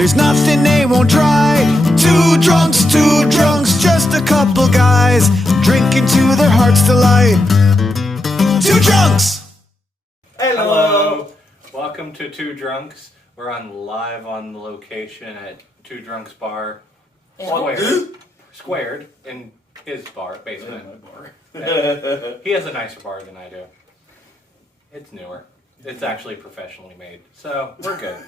There's nothing they won't try. Two drunks, just a couple guys drinking to their heart's delight. Two drunks! Hello! Welcome to Two Drunks. We're live on location at Two Drunks Bar. Squared in his bar, basement. He has a nicer bar than I do. It's newer. It's actually professionally made, so we're good.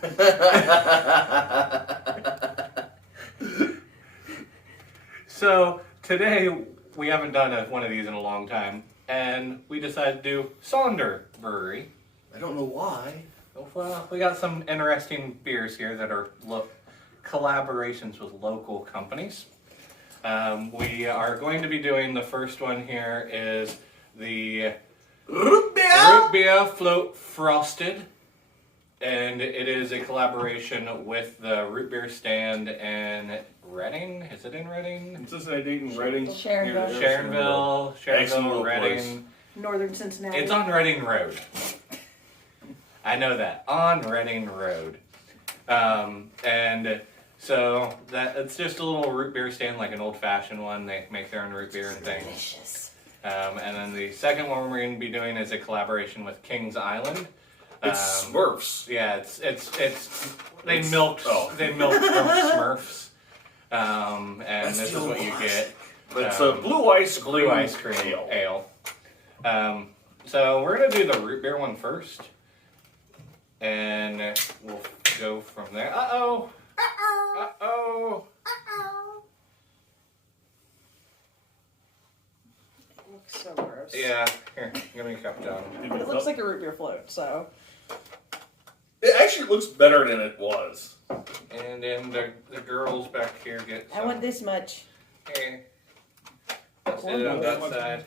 So today we haven't done one of these in a long time, and we decided to do Sonder Brewery. I don't know why. Well, we got some interesting beers here that are collaborations with local companies. We are going to be doing the first one here is the Root Beer Float Frosted, and it is a collaboration with the Root Beer Stand in Reading. Is it in Reading? It's just in Reading. Sharonville, Excellent Reading. place. Northern Cincinnati. It's on Reading Road. I know that. On Reading Road. And so it's just a little root beer stand, like an old-fashioned one. They make their own root beer and things. Delicious. And then the second one we're going to be doing is a collaboration with Kings Island. It's Smurfs. Yeah, they milked from Smurfs. And That's this is the what you worst. get. But it's a blue ice cream ale. So we're going to do the root beer one first. And we'll go from there. Uh-oh. It looks so gross. Yeah, here, give me a cup, John. But it looks like a root beer float, so. It actually looks better than it was. And then the girls back here get some. I want this much. Here. Let's do it on that side.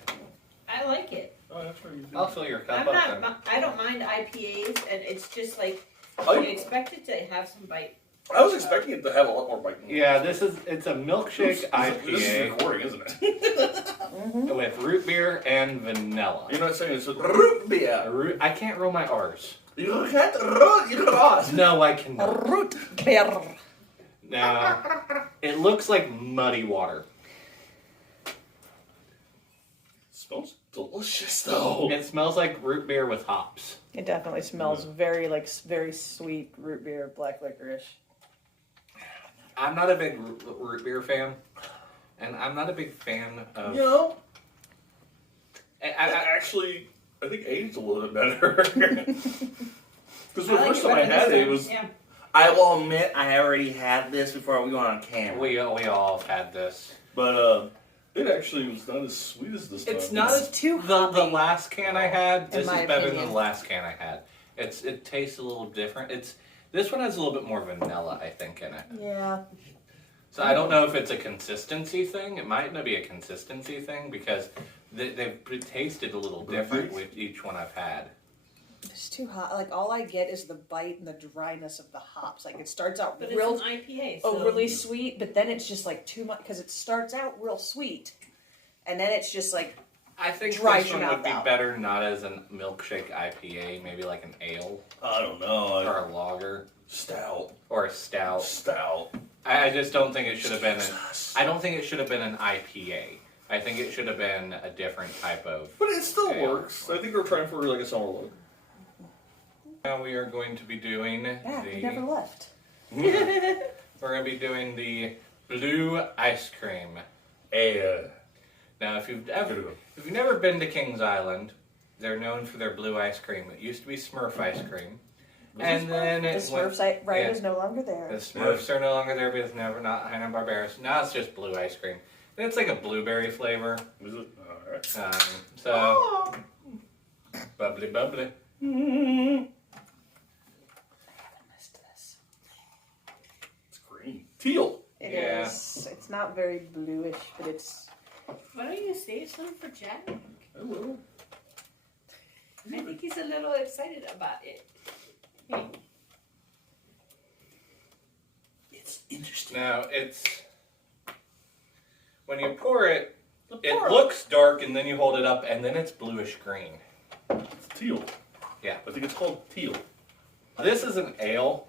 I like it. Oh, that's right. I'll fill your cup I'm up not. I don't mind IPAs, and it's just like I- you expect it to have some bite. I was expecting it to have a lot more bite. Yeah, it's a milkshake This is IPA recording, isn't it? with root beer and vanilla. You're not saying it's a root beer. I can't roll my R's. You can't root your ass. No, I cannot. Root beer. Now, it looks like muddy water. Smells delicious though. It smells like root beer with hops. It definitely smells very sweet root beer, black licorice. I'm not a big root beer fan, and I'm not a big fan of. You know, I I think aged a little bit better. Because the I like first it time I better had this it, it time. was. Yeah. I will admit I already had this before we went on camera. we all have had this. But it actually was not as sweet as this. It's time. not as too the hoppy. last can I had. This is my better than opinion. the last can I had. It tastes a little different. This one has a little bit more vanilla, I think, in it. Yeah. So I don't know if it's a consistency thing. It might not be a consistency thing because they've tasted a little different with each one I've had. It's too hot. Like, all I get is the bite and the dryness of the hops. Like, it starts out But real it's an IPA. So overly sweet, but then it's just like too much because it starts out real sweet, and then it's just like I think Dries this your one would mouth be out. better not as a milkshake IPA, maybe like an ale I don't know. or a lager Stout. or a stout. Stout. I just don't think it should have been. I don't think it should have been an IPA. I think it should have been a different type of. But it still ale. works. I think we're trying for like a summer look. Now we are going to be doing yeah, you never left. We're going to be doing the blue ice cream. Now, if you've never been to Kings Island, they're known for their blue ice cream. It used to be Smurf ice cream, and then The it Smurfs went, is no longer there. The Smurfs are no longer there because not Hanna-Barbera. Now it's just blue ice cream. And it's like a blueberry flavor. Is it? Alright. So bubbly. Missed this. It's green. Teal. It Yeah. is. It's not very bluish, but it's. Why don't you save some for Jack? I will. I think he's a little excited about it. It's interesting. Now it's when you pour it, it looks dark, and then you hold it up, and then it's bluish green. It's teal. Yeah. I think it's called teal. This is an ale.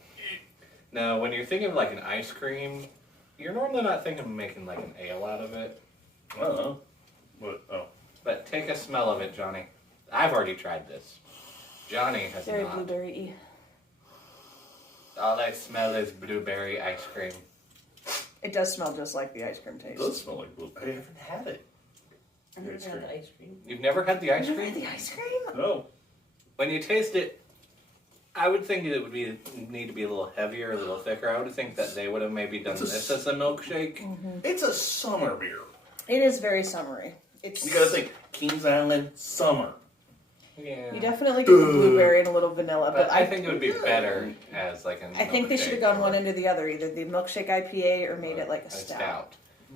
Now, when you're thinking of like an ice cream, you're normally not thinking of making like an ale out of it. I don't know. But, But take a smell of it, Johnny. I've already tried this. Johnny has Very not. blueberry-y. All I smell is blueberry ice cream. It does smell just like the ice cream it taste. does smell like blue. I haven't had it. I've never had the ice cream. You've never had the ice You never cream? had the ice cream? No. When you taste it, I would think it would need to be a little heavier, a little thicker. I would think that they would have maybe done It's a this as a milkshake. It's a summer beer. It is very summery. It's You gotta think, Kings Island, summer. Yeah. You definitely get the blueberry and a little vanilla, But but I think it would be better as like a I think they should have milkshake gone or one into the other, either the milkshake IPA or made it like a stout.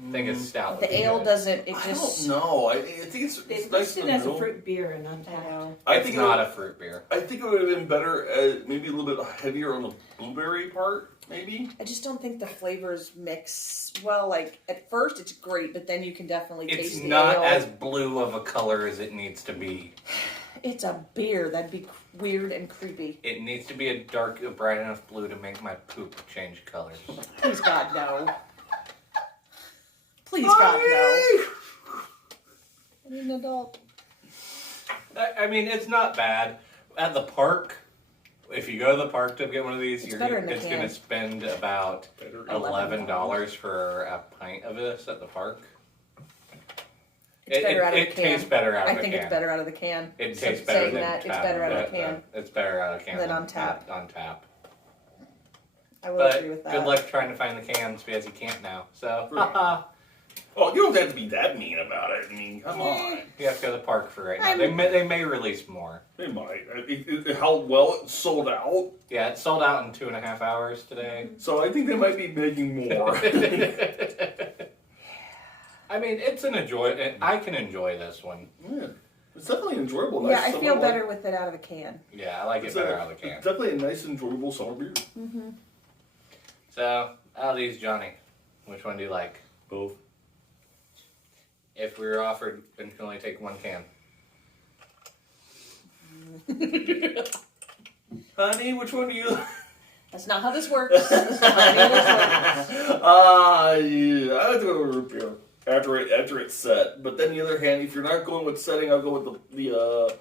I think it's stout. would The be ale good. doesn't. It I just. don't know. I think it's They nice listed in it the as a middle. fruit beer and I untapped. know. I It's think not it a fruit beer. I think it would have been better, maybe a little bit heavier on the blueberry part, maybe. I just don't think the flavors mix well. Like at first, it's great, but then you can definitely It's taste the not ale. as blue of a color as it needs to be. It's a beer. That'd be weird and creepy. It needs to be a dark, bright enough blue to make my poop change colors. Please God, no. Please God, no. I'm an adult. I mean, it's not bad. At the park, if you go to the park to get one of these, It's better in the it's can. going to spend about Better. $11 for a pint of this at the park. It's better out of the it can. tastes better out of I the think can. it's better out of the can. It So tastes better saying than that, tap. it's better out of the can. It's better out of the can Than on tap. On tap. I will But agree with that. good luck trying to find the cans because you can't now. So Oh, you don't have to be that mean about it. I mean, come on. you have to go to the park for right now. They may release more. They might. How well it sold out. Yeah, it sold out in 2.5 hours today. So I think they might be making more. I mean, it's an I can enjoy this one. Yeah. It's definitely enjoyable. Yeah, Nice I summer feel one. better with it out of the can. Yeah, I like it It's better out of the can. It's definitely a nice, enjoyable summer beer. So, out of these, Johnny, which one do you like? Both. If we were offered and can only take one can. Honey, which one do you like? That's not how this works. That's not how any of this works. Yeah, I would go with root beer after it's set. But then the other hand, if you're not going with setting, I'll go with the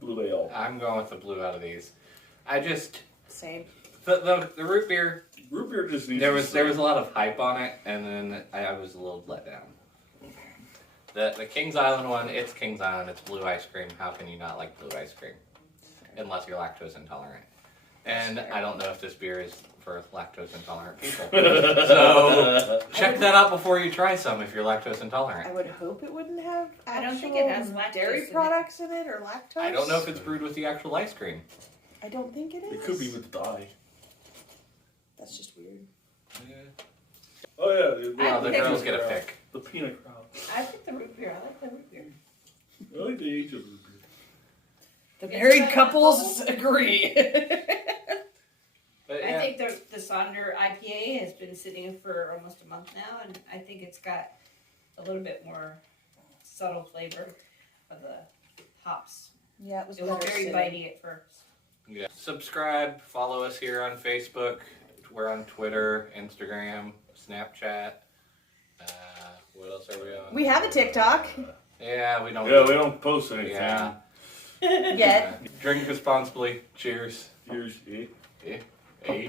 blue ale. I'm going with the blue out of these. I just Same. the root beer. Root beer just needs. There to was sit. a lot of hype on it, and then I was a little let down. The Kings Island one, it's Kings Island, it's blue ice cream. How can you not like blue ice cream? Unless you're lactose intolerant. And I don't know if this beer is for lactose intolerant people. So check that out before you try some if you're lactose intolerant. I would hope it wouldn't have I don't think actual it has lactose dairy in it. products in it or lactose. I don't know if it's brewed with the actual ice cream. I don't think it is. It could be with dye. That's just weird. Oh yeah, Well, the think girls it's get a pick. The peanut crowd. I think the root beer. I like the root beer. I like the age of root beer. The It's married got couples agree. But I yeah, think the Sonder IPA has been sitting for almost a month now, and I think it's got a little bit more subtle flavor of the hops. Yeah, it was It was better very sitting. bitey at first. yeah. Subscribe, follow us here on Facebook. We're on Twitter, Instagram, Snapchat. What else are we on? We have a TikTok. Yeah, we don't. Yeah, we don't post anything. Yeah. Yet. Drink responsibly. Cheers. Here's it. Eh? Eh?